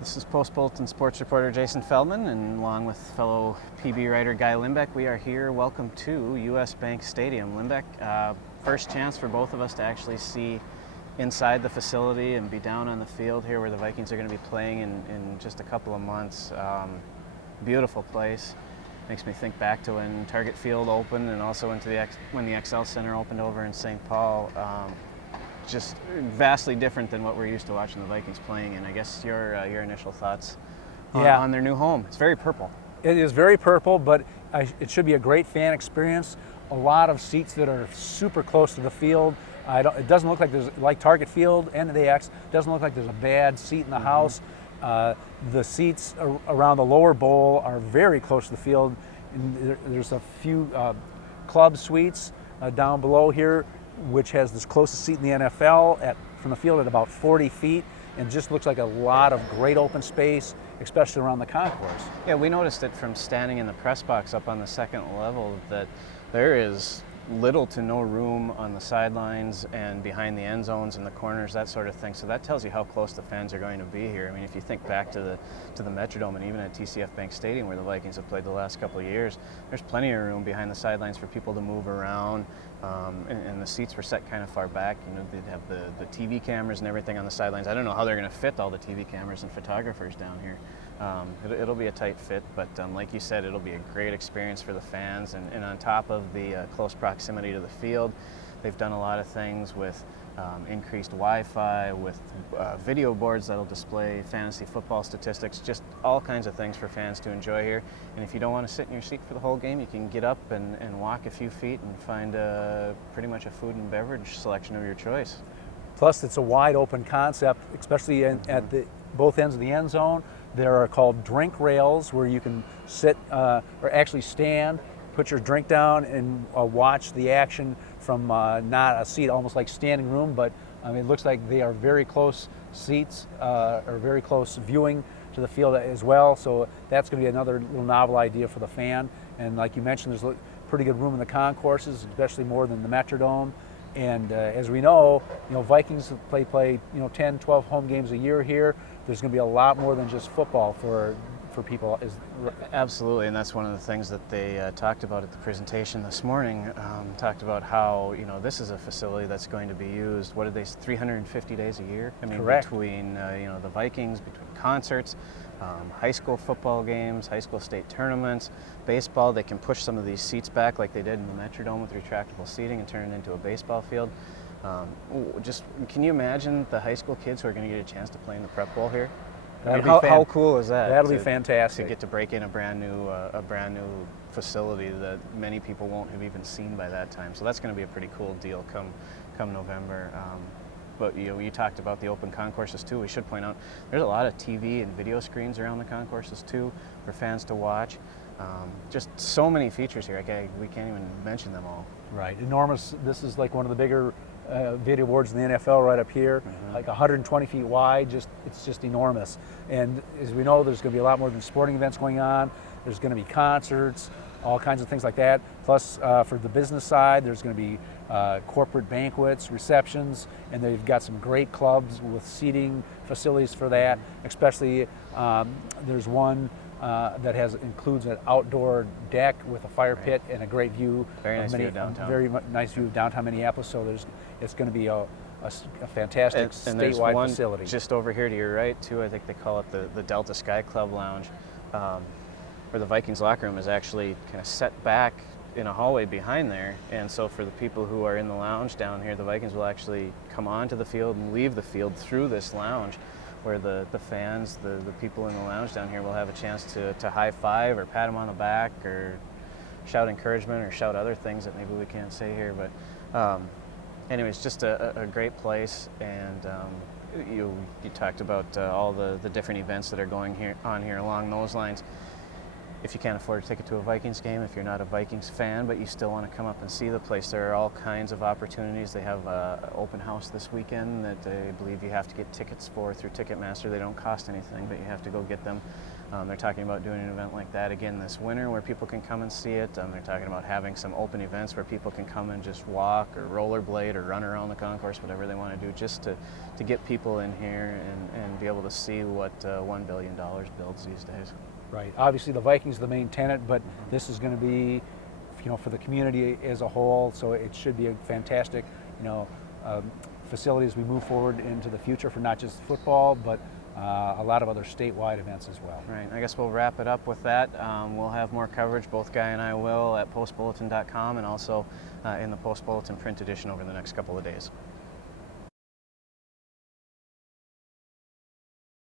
This is Post-Bulletin sports reporter Jason Feldman, and along with fellow PB writer Guy Limbeck, we are here. Welcome to US Bank Stadium. Limbeck, first chance for both of us to actually see inside the facility and be down on the field here where the Vikings are going to be playing in just a couple of months. Beautiful place. Makes me think back to when Target Field opened and also when the XL Center opened over in St. Paul. Just vastly different than what we're used to watching the Vikings playing in. I guess your initial thoughts on their new home. It's very purple. It is very purple, but it should be a great fan experience. A lot of seats that are super close to the field. It doesn't look like there's, like Target Field and the X, doesn't look like there's a bad seat in the house. The seats around the lower bowl are very close to the field. And there's a few club suites down below here, which has this closest seat in the NFL from the field at about 40 feet, and just looks like a lot of great open space, especially around the concourse. Yeah, we noticed it from standing in the press box up on the second level that there is little to no room on the sidelines and behind the end zones and the corners, that sort of thing. So that tells you how close the fans are going to be here. I mean, if you think back to the Metrodome and even at TCF Bank Stadium where the Vikings have played the last couple of years, there's plenty of room behind the sidelines for people to move around. And the seats were set kind of far back. You know, they'd have the TV cameras and everything on the sidelines. I don't know how they're going to fit all the TV cameras and photographers down here. It'll be a tight fit, but like you said, it'll be a great experience for the fans. And on top of the close proximity to the field, they've done a lot of things with increased Wi-Fi, with video boards that'll display fantasy football statistics, just all kinds of things for fans to enjoy here. And if you don't want to sit in your seat for the whole game, you can get up and walk a few feet and find pretty much a food and beverage selection of your choice. Plus, it's a wide open concept, especially at both ends of the end zone. There are called drink rails where you can sit or actually stand, put your drink down and watch the action from not a seat, almost like standing room, but it looks like they are very close seats or very close viewing to the field as well. So that's going to be another little novel idea for the fan. And like you mentioned, there's pretty good room in the concourses, especially more than the Metrodome. And as we know, Vikings play 10, 12 home games a year here. There's going to be a lot more than just football for people. Absolutely, and that's one of the things that they talked about at the presentation this morning. Talked about how this is a facility that's going to be used. What did they? 350 days a year. I mean, correct. Between the Vikings, between concerts, high school football games, high school state tournaments, baseball. They can push some of these seats back like they did in the Metrodome with retractable seating and turn it into a baseball field. Just can you imagine the high school kids who are going to get a chance to play in the Prep Bowl here? I mean, how cool is that? That'll be fantastic. To get to break in a brand new facility that many people won't have even seen by that time. So that's going to be a pretty cool deal come November. But you talked about the open concourses too. We should point out there's a lot of TV and video screens around the concourses too for fans to watch. Just so many features here. We can't even mention them all. Right, enormous. This is like one of the bigger video boards in the NFL right up here, like 120 feet wide. It's just enormous. And as we know, there's going to be a lot more than sporting events going on. There's going to be concerts, all kinds of things like that. Plus, for the business side, there's going to be corporate banquets, receptions, and they've got some great clubs with seating facilities for that. Especially, there's one that includes an outdoor deck with a fire pit and a great view. Very nice view of downtown. Very nice view of downtown Minneapolis. So it's going to be a fantastic statewide facility. Just over here to your right too. I think they call it the Delta Sky Club Lounge, where the Vikings locker room is actually kind of set back in a hallway behind there. And so for the people who are in the lounge down here, the Vikings will actually come onto the field and leave the field through this lounge, where the fans, the people in the lounge down here will have a chance to high five or pat them on the back or shout encouragement or shout other things that maybe we can't say here. But anyways, just a great place. And you talked about all the different events that are going on here along those lines. If you can't afford a ticket to a Vikings game, if you're not a Vikings fan, but you still want to come up and see the place, there are all kinds of opportunities. They have an open house this weekend that I believe you have to get tickets for through Ticketmaster. They don't cost anything, but you have to go get them. They're talking about doing an event like that again this winter where people can come and see it. They're talking about having some open events where people can come and just walk or rollerblade or run around the concourse, whatever they want to do, just to get people in here and be able to see what $1 billion builds these days. Right. Obviously, the Vikings are the main tenant, but this is going to be, for the community as a whole. So it should be a fantastic, facility as we move forward into the future for not just football, but a lot of other statewide events as well. Right. I guess we'll wrap it up with that. We'll have more coverage, both Guy and I will, at postbulletin.com and also in the Post-Bulletin print edition over the next couple of days.